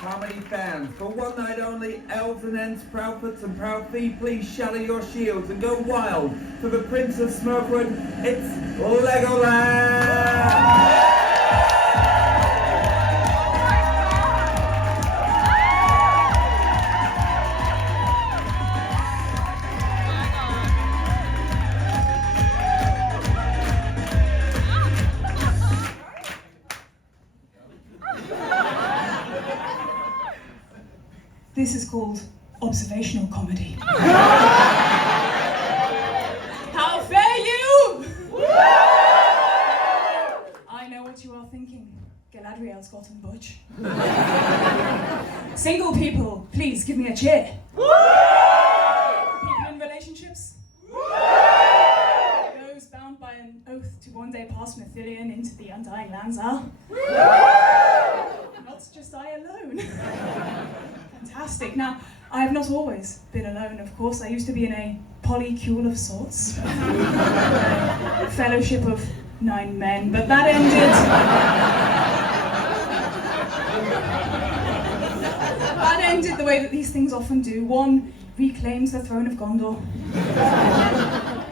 How many fans? For one night only, elves and ents, proudfoots and proudfeet, please shatter your shields and go wild. For the Prince of Smokewood, it's Legolas! This is called observational comedy. How fare you? I know what you are thinking. Galadriel's gotten butch. Single people, please give me a cheer. People in relationships. Those bound by an oath to one day pass from Ithilien into the undying lands are. Not just I alone. Fantastic. Now, I have not always been alone, of course. I used to be in a polycule of sorts. A fellowship of 9 men, but that ended... that ended the way that these things often do. One reclaims the throne of Gondor.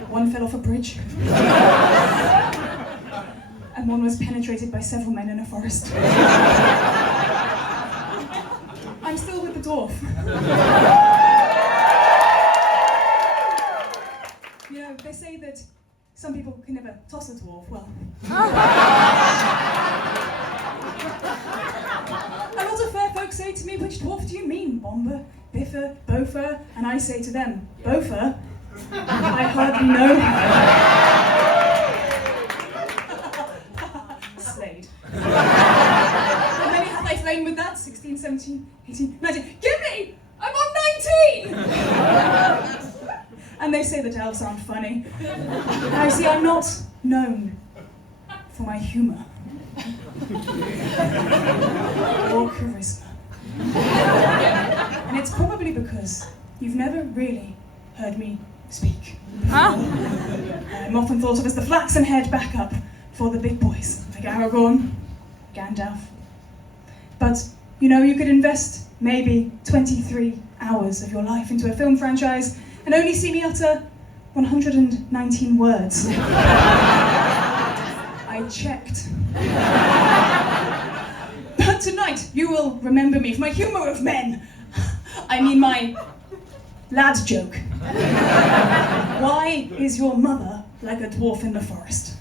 One fell off a bridge. And one was penetrated by several men in a forest. I'm still with the dwarf. You know, they say that some people can never toss a dwarf. Well, a lot of fair folk say to me, which dwarf do you mean? Bomber, Biffer, Bofer? And I say to them, Bofer? I hardly know him. Slade. How many have I slain with that? 16, 17, 18, 19. Give me! I'm on 19! And they say that elves aren't funny. Now, you see, I'm not known for my humour. Or charisma. And it's probably because you've never really heard me speak. I'm often thought of as the flaxen-haired backup for the big boys, like Aragorn, Gandalf. But, you know, you could invest maybe 23 hours of your life into a film franchise and only see me utter 119 words. I checked. But tonight, you will remember me for my humour of men. I mean my lad joke. Why is your mother like a dwarf in the forest?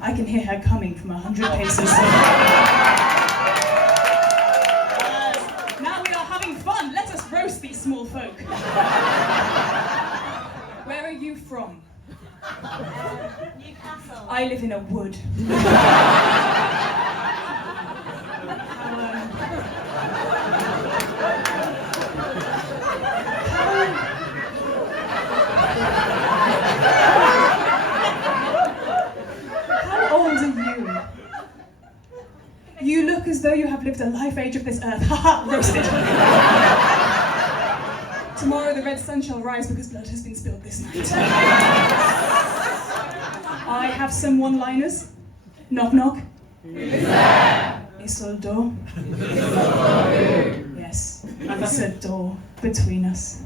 I can hear her coming from 100 paces. Now we are having fun. Let us roast these small folk. Where are you from? Newcastle. I live in a wood. How old are you? You look as though you have lived a life age of this earth. Haha, roasted. Tomorrow the red sun shall rise because blood has been spilled this night. I have some one-liners. Knock knock. Who's there? Isolde. Yes, it's a door between us.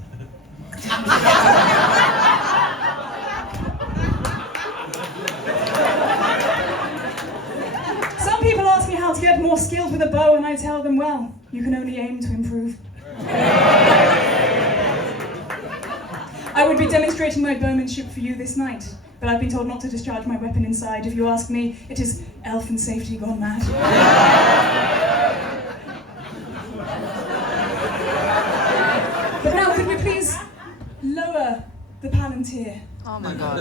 Some people ask me how to get more skilled with a bow, and I tell them, well, you can only aim to improve. I would be demonstrating my bowmanship for you this night, but I've been told not to discharge my weapon inside. If you ask me, it is elfin safety gone mad. But now, could we please lower the palantir? Oh my God.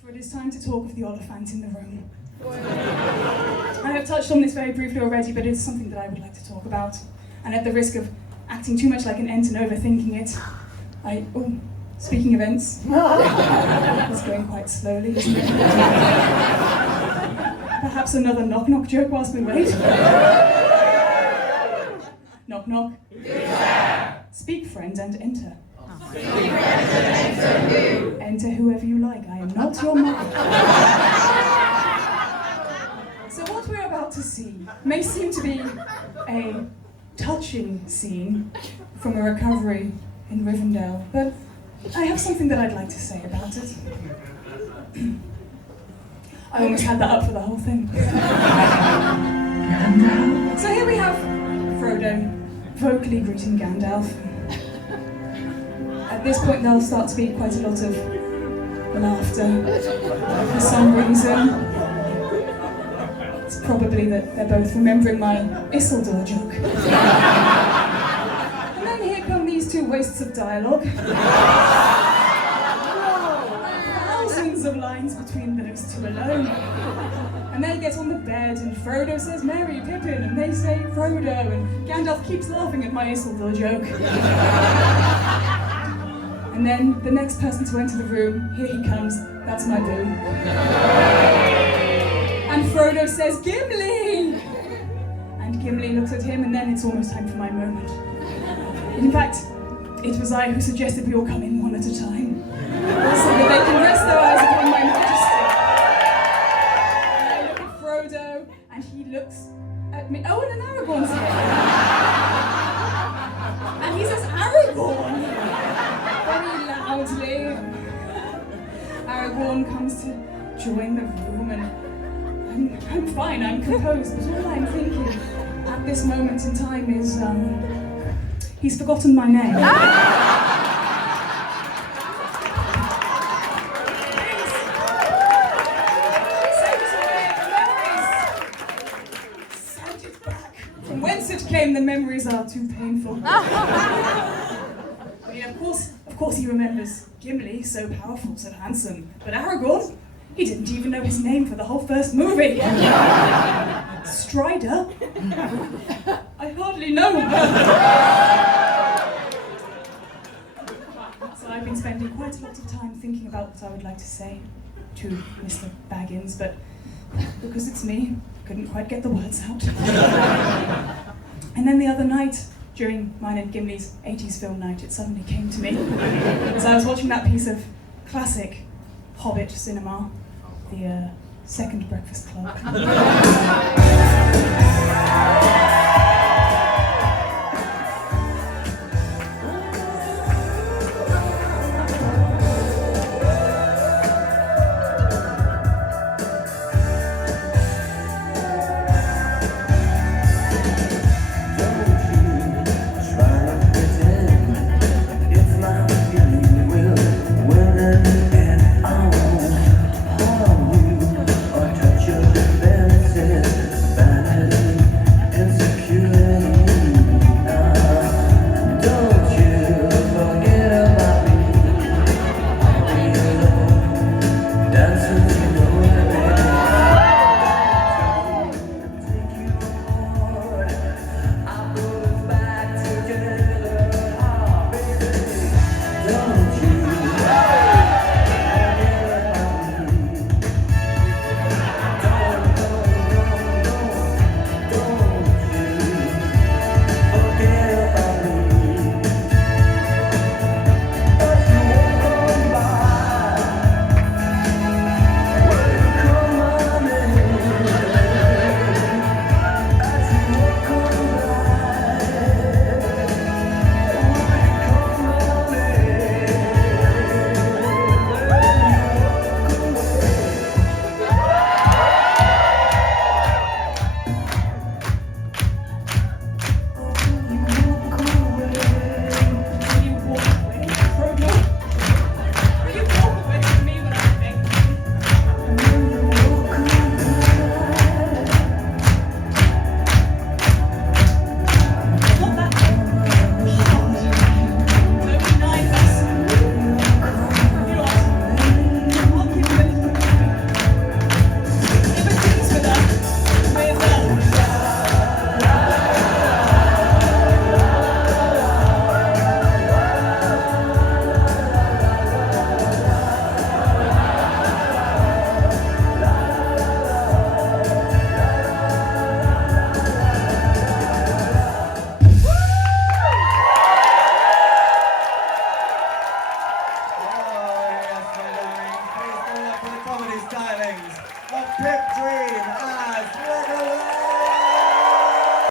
For it is time to talk of the oliphant in the room. I have touched on this very briefly already, but it is something that I would like to talk about. And at the risk of acting too much like an ent and overthinking it, speaking of ents, it's going quite slowly, isn't it? Perhaps another knock-knock joke whilst we wait? Knock-knock. Speak, friend, and enter. Speak, friend, and enter who? Enter whoever you like. I am not your mother. So what we're about to see may seem to be a touching scene from a recovery in Rivendell, but I have something that I'd like to say about it. I almost had that up for the whole thing. So here we have Frodo vocally greeting Gandalf. At this point there'll start to be quite a lot of laughter for some reason. It's probably that they're both remembering my Isildur joke. And then here come these two wastes of dialogue. Thousands of lines between those two alone. And they get on the bed and Frodo says, "Merry Pippin," and they say Frodo, and Gandalf keeps laughing at my Isildur joke. And then the next person to enter the room, here he comes, that's my boo. And Frodo says, "Gimli!" And Gimli looks at him, and then it's almost time for my moment. In fact, it was I who suggested we all come in one at a time, so that they can rest their eyes upon my majesty. And I look at Frodo, and he looks at me. Oh, and an Aragorn's here. And he says, "Aragorn!" very loudly. Aragorn comes to join the room, and I'm fine, I'm composed, but all I'm thinking at this moment in time is, he's forgotten my name. Send it back. From whence it came, the memories are too painful. But yeah, of course he remembers Gimli, so powerful, so handsome. But Aragorn, he didn't even know his name for the whole first movie. Strider? I hardly know her. So I've been spending quite a lot of time thinking about what I would like to say to Mr. Baggins, but because it's me, couldn't quite get the words out. And then the other night, during mine and Gimli's 80s film night, it suddenly came to me as I was watching that piece of classic Hobbit cinema, the Second Breakfast Club.